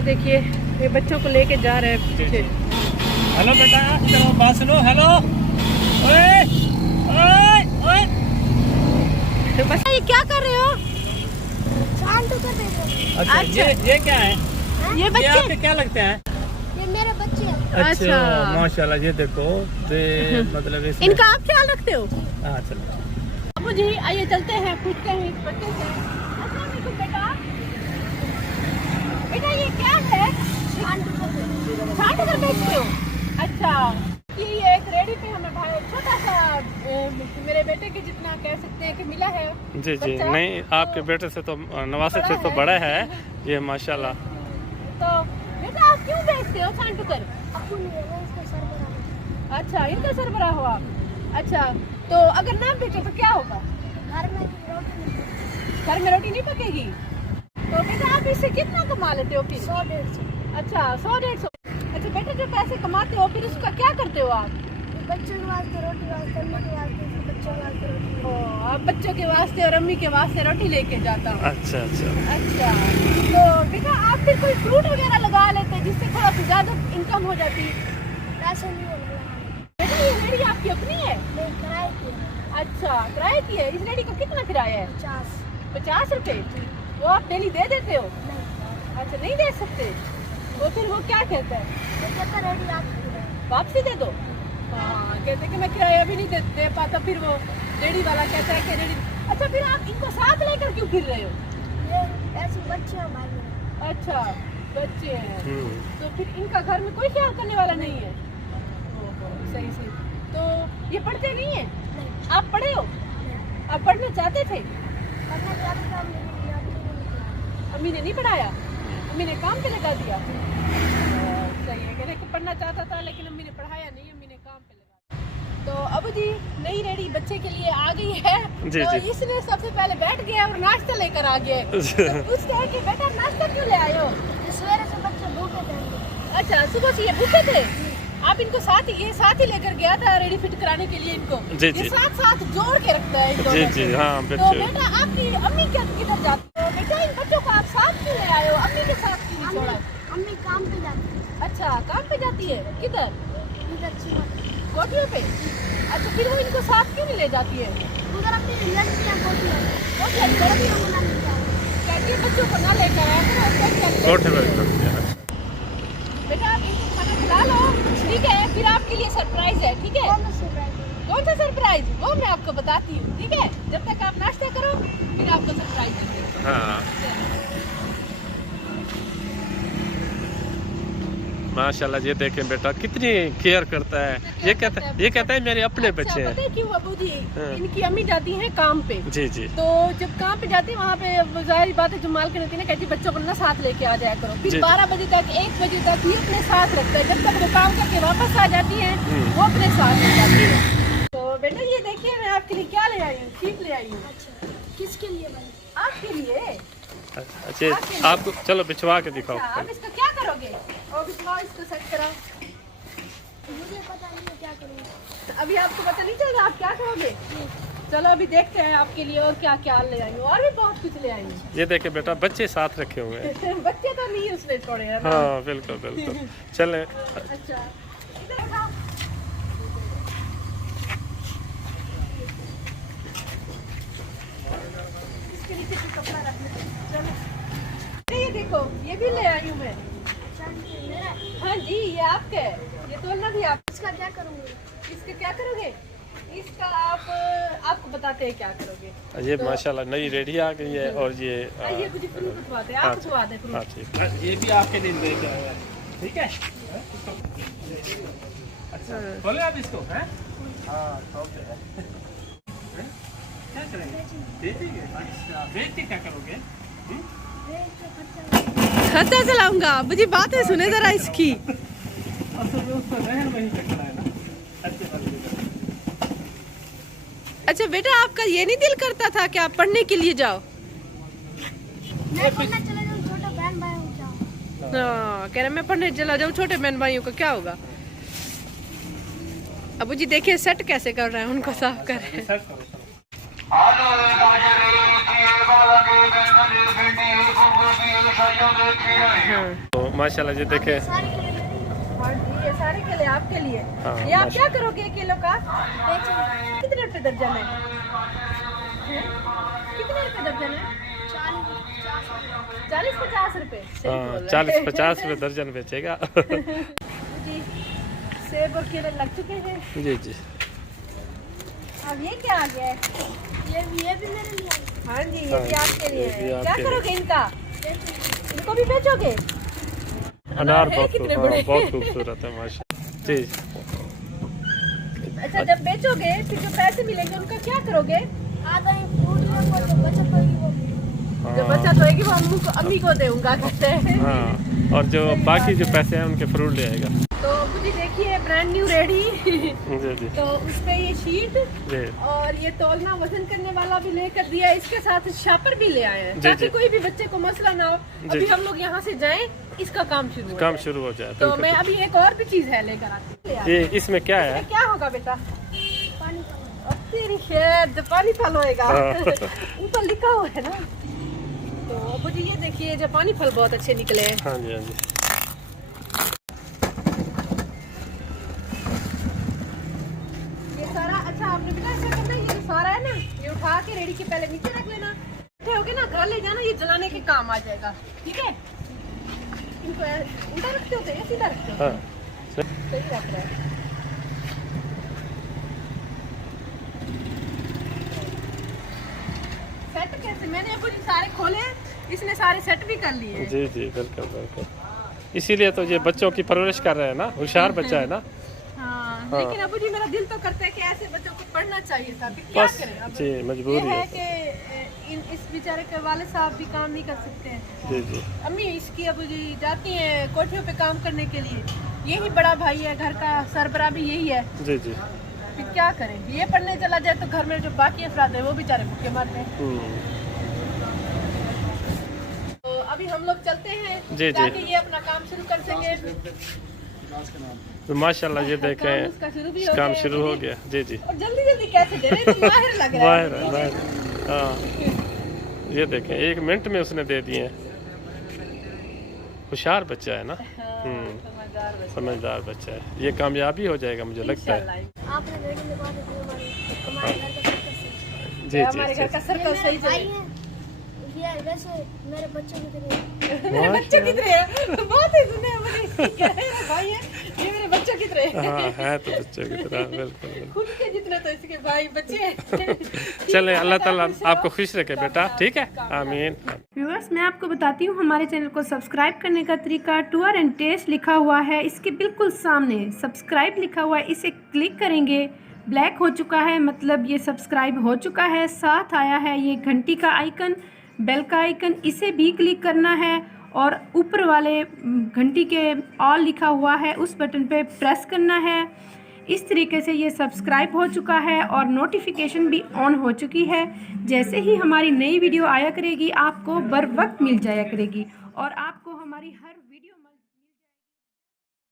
ये देखिए ये बच्चों को लेके जा रहे हैं पीछे। हेलो बेटा, इधर बात सुनो। हेलो, ओए ओए ओए, तो बस ये क्या कर रहे हो? अच्छा ये क्या है? ये ये बच्चे आपके क्या लगते हैं? ये मेरे बच्चे हैं। अच्छा माशाल्लाह, ये देखो मतलब इनका आप ख्याल रखते हो? हाँ चलो। अब जी आइए चलते हैं, पूछते हैं इस बच्चे से। अस्सलाम वालेकुम बेटा, बेटा ये क्या है? छांट कर बेचते हो? अच्छा, ये एक रेडी पे हमें भाई छोटा सा मेरे बेटे के जितना कह सकते हैं कि मिला है। जी जी, नहीं आपके बेटे से तो नवासे से तो बड़ा है ये माशाल्लाह। तो बेटा आप क्यों बेचते हो छांट कर? अच्छा, इनका सरबराह हो आप। अच्छा, तो अगर ना बेचो तो क्या होगा? घर में रोटी नहीं पकेगी। तो बेटा आप इससे कितना कमा लेते हो फिर? 100-150। अच्छा 100-150। अच्छा बेटा, जो पैसे कमाते हो फिर उसका क्या करते हो आप? बच्चों के वास्ते रोटी, वास्ते अम्मी के वास्ते, बच्चों के वास्ते रोटी। ओ, आप बच्चों के वास्ते और अम्मी के वास्ते रोटी लेके जाता हूँ। अच्छा अच्छा अच्छा, तो बेटा आप फिर कोई फ्रूट वगैरह लगा लेते हैं जिससे थोड़ा सा ज्यादा इनकम हो जाती? राशन नहीं होगा। बेटा ये रेडी आपकी अपनी है? नहीं, किराए की है। अच्छा, किराए की है। इस रेडी का कितना किराया है? 50 रुपए। वो आप डेली दे देते हो? नहीं, अच्छा, नहीं दे सकते। तो फिर वो क्या कहता है? वो कहता रेडी आप वापसी दे दो। हाँ, कहते कि मैं किराया भी नहीं दे पाता। फिर वो रेडी वाला कहता है कि रेडी। अच्छा, फिर आप इनको साथ लेकर क्यों फिर रहे हो? ये ऐसे बच्चे हैं भाई मेरे। अच्छा, बच्चे हैं तो फिर इनका घर में कोई ख्याल करने वाला नहीं है। ओहो, सही सही। तो ये पढ़ते नहीं है? नहीं, आप पढ़े हो? आप पढ़ना चाहते थे? पढ़ना चाहते थे, हमने नहीं किया। अम्मी ने नहीं पढ़ाया, अम्मी ने काम पे लगा दिया। सही है, कहने कि पढ़ना चाहता था लेकिन अम्मी ने पढ़ाया नहीं, अम्मी ने काम पे लगा दिया। तो अब जी नई रेडी बच्चे के लिए आ गई है। जी, तो जी। इसने सबसे पहले बैठ गया और नाश्ता लेकर आ गया। तो पूछते हैं कि बेटा नाश्ता क्यों ले आए हो? सवेरे से बच्चे भूखे थे। अच्छा, सुबह से ये भूखे थे। आप इनको साथ ही लेकर गया था रेडी फिट कराने के लिए इनको। जी, जी। ये साथ जोड़ के रखता है इन जी दोनों जी को। हाँ तो बच्चे। बेटा आपकी अम्मी क्या किधर जाती है? बेटा इन बच्चों को आप साथ क्यों ले आए हो? अम्मी के साथ क्यों नहीं छोड़ा? अम्मी काम पे जाती है। अच्छा, काम पे जाती है? किधर? उधर सुबह कोठियों पे? अच्छा, फिर वो इनको साथ क्यों नहीं ले जाती है? उधर अपनी लड़कियां कोठियां कोठियों पे लड़कियों को ना लेके आए। कहती है बच्चों को ना लेकर आया करो, क्या क्या कोठे पर करते हैं। बेटा आप इनको खाना खिला लो, ठीक है? फिर आपके लिए सरप्राइज है, ठीक है? कौन सा सरप्राइज है? कौन सा सरप्राइज? वो मैं आपको बताती हूँ, ठीक है? जब तक आप नाश्ता करो फिर आपको सरप्राइज देंगे। हाँ माशाल्लाह, ये देखें बेटा कितनी केयर करता है। ये कहता है मेरे अपने अच्छा, बच्चे पता हैं। है क्यों बाबू जी? हाँ। इनकी अम्मी जाती हैं काम पे। जी जी तो जब काम पे जाती है वहाँ पे जाहिर बात है जो मालकिन होती है ना, कहती है बच्चों को ना साथ लेके आ जाया करो। फिर जी। 12 बजे तक 1 बजे तक ये अपने साथ रखता है। जब तक वो काम करके वापस आ जाती है वो अपने साथ ले जाती है। तो बेटा ये देखिए मैं आपके लिए क्या ले आई हूँ, शीट ले आई हूँ। अच्छा, किसके लिए भाई? आपके लिए। अच्छा, आपको चलो बिछवा के दिखाओ। अच्छा, आप इसका क्या करोगे? और बिछवाओ, इसको सेट कराओ। मुझे पता नहीं है क्या करूँगी। अभी आपको पता नहीं चलेगा आप क्या करोगे? चलो अभी देखते हैं आपके लिए और क्या क्या ले आई हूँ। और भी बहुत कुछ ले आई हूँ। ये देखे बेटा बच्चे साथ रखे हुए हैं। बच्चे तो नहीं उसने छोड़े हैं ना। हाँ बिल्कुल बिल्कुल। चले अच्छा, इधर उठाओ। इसके नीचे भी कपड़ा रख लो। चलो ये देखो, ये भी ले आई हूँ मैं। हाँ जी, ये आपका है। ये तोलना भी आप। इसका क्या करूँगी? इसका क्या करोगे? इसका आपको बताते हैं क्या करोगे। ये तो- माशाल्लाह नई रेडी आ गई है और ये ये मुझे फ्रूट उठवाते हैं, आप उठवा दें फ्रूट। हाँ ठीक। ये भी आपके लिए लेके आया है, ठीक है? अच्छा, खोले आप इसको हैं? हाँ खोलते हैं। क्या करेंगे? बेचेंगे? अच्छा, बेच के क्या करोगे? खर्चा चलाऊंगा। मुझे बातें सुने जरा इसकी। असल में उसको रहन वहीं करना है ना, अच्छे वाले में। अच्छा बेटा, आपका ये नहीं दिल करता था कि आप पढ़ने के लिए जाओ? मैं पढ़ना चला जाऊँ, छोटा बहन भाई हो जाओ। हाँ, कह रहे मैं पढ़ने चला जाऊँ, छोटे बहन भाइयों का क्या होगा? अबू जी देखिए सेट कैसे कर रहे हैं, उनको साफ कर रहे हैं। तो माशाल्लाह जी देखे। सारे के लिए हाँ जी, ये सारे केले आपके लिए। हाँ, ये आप क्या करोगे 1 किलो का? बेचेंगे। कितने रुपए दर्जन है? कितने रुपए दर्जन है? 40-50 रुपए। सही हाँ, बोल रहे हैं। 40-50 रुपए दर्जन बेचेगा। जी, सेब और केले लग चुके हैं। जी जी। अब ये क्या आ गया है? ये भी मेरे लिए है। हाँ जी, ये भी आपके लिए ये भी है। क्या आपके करोगे इनका? बेचेंगे। इनको भी बेचोगे? अनार है बहुत कितने हाँ, बड़े? बहुत खूबसूरत है माशाल्लाह जी। अच्छा, जब बेचोगे फिर जो पैसे मिलेंगे उनका क्या करोगे? आधा ही फ्रूट में वो जो बचत होगी वो जो हाँ, बचत होएगी वो अम्मी को दूंगा कहते हैं। हाँ, और जो बाकी जो पैसे हैं उनके फ्रूट ले आएगा। तो मुझे देखिए ब्रांड न्यू रेडी। जी जी तो उस पे ये शीट जी और ये तौलना वजन करने वाला भी लेकर दिया, इसके साथ शापर भी ले आए हैं जी, ताकि जी। कोई भी बच्चे को मसला ना हो। जी, अभी जी। हम लोग यहाँ से जाएं, इसका काम शुरू हो काम जाए। शुरू हो जाए। तो बिल्कुल। मैं अभी एक और भी चीज है लेकर आती हूँ। ये इसमें क्या है? इसमें क्या होगा बेटा? पानी का अब तेरी खैर जापानी फल होएगा। हाँ। ऊपर लिखा हुआ है ना। तो अब जी ये देखिए जापानी फल बहुत अच्छे निकले हैं। हाँ जी हाँ जी। ये सारा अच्छा आपने बेटा ऐसा करना, ये जो सारा है ना ये उठा के रेडी के पहले नीचे रख लेना। इकट्ठे होके ना घर ले जाना, ये जलाने के काम आ जाएगा। ठीक है? इनको उल्टा रखते हो या सीधा रखते हो? हाँ सही रख रहा है। सेट कैसे? मैंने अभी सारे खोले, इसने सारे सेट भी कर लिए। जी जी बिल्कुल बिल्कुल। इसीलिए तो ये बच्चों की परवरिश कर रहे हैं ना, होशियार बच्चा है ना। हाँ, हाँ। लेकिन अबू जी मेरा दिल तो करता है कि ऐसे बच्चों को पढ़ना चाहिए था। फिर क्या बस करें अब? जी ये मजबूरी है है। कि इस बेचारे के वाले साहब भी काम नहीं कर सकते हैं। जी जी अम्मी इसकी अबू जी जाती हैं कोठियों पे काम करने के लिए। यही बड़ा भाई है घर का, सरबराह भी यही है। जी जी। फिर क्या करें? ये पढ़ने चला जाए तो घर में जो बाकी अफराद है वो बेचारे भूखे मरते हैं। तो अभी हम लोग चलते हैं जी, जी। ताकि ये अपना काम शुरू कर सकें। तो माशाल्लाह ये काम देखें उसका शुरू भी हो काम गया। शुरू हो गया। जी जी। और जल्दी जल्दी कैसे दे रहे हैं? तो माहिर लग रहा बाहर है। बाहर हाँ, ये देखें 1 मिनट में उसने दे दिए हैं। होशियार बच्चा है ना। समझदार बच्चा। समझदार बच्चा है। ये कामयाबी हो जाएगा मुझे लगता है। इंशाल्लाह। आपने देखने के बाद हमारे घर का सर्कल सही जी जी हमारे घर का सर्कल सही भाई चले। है ये वैसे मेरे बच्चों की तरह मेरे बच्चों की तरह है। बहुत ही सुने मुझे कह रहे हैं भाई है, ये मेरे बच्चों की तरह है। हाँ है तो बच्चे की तरह बिल्कुल बिल्कुल। खुद के जितने तो इसके भाई बच्चे हैं। चले अल्लाह ताला आपको खुश रखे बेटा। ठीक है आमीन। व्यूअर्स मैं आपको बताती हूँ हमारे चैनल को सब्सक्राइब करने का तरीका। टूर एंड टेस्ट लिखा हुआ है, इसके बिल्कुल सामने सब्सक्राइब लिखा हुआ है, इसे क्लिक करेंगे। ब्लैक हो चुका है मतलब ये सब्सक्राइब हो चुका है। साथ आया है ये घंटी का आइकन, बेल का आइकन, इसे भी क्लिक करना है। और ऊपर वाले घंटी के ऑल लिखा हुआ है उस बटन पे प्रेस करना है। इस तरीके से ये सब्सक्राइब हो चुका है और नोटिफिकेशन भी ऑन हो चुकी है। जैसे ही हमारी नई वीडियो आया करेगी आपको बर वक्त मिल जाया करेगी और आपको हमारी हर